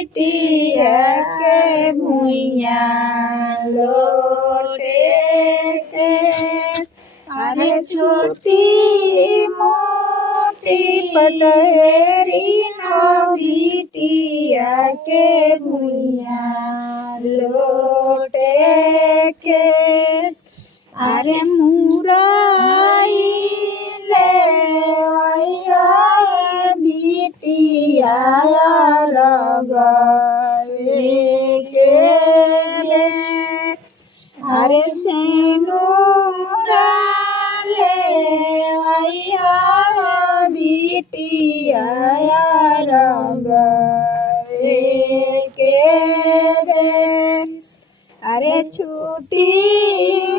बिटिया के भुइया लोटे के अरे छोटी मोटी पटरी ना बिटिया के भुइया लोटे के अरे मुराई ले आया बिटिया लगावे के अरे सेनुरा ले आया बिटिया लगावे के अरे छूटी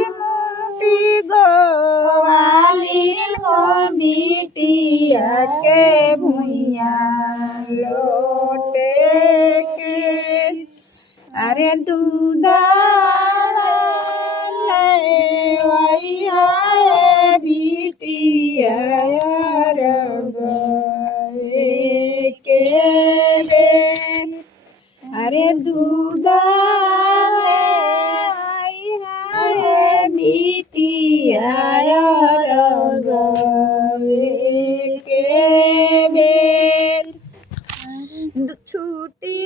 मोटी गोवाली को बिटिया के भुइया लोटे के अरे दूधा ले बिटिया रगवे के अरे दूधा बिटिया रगवे के छूटी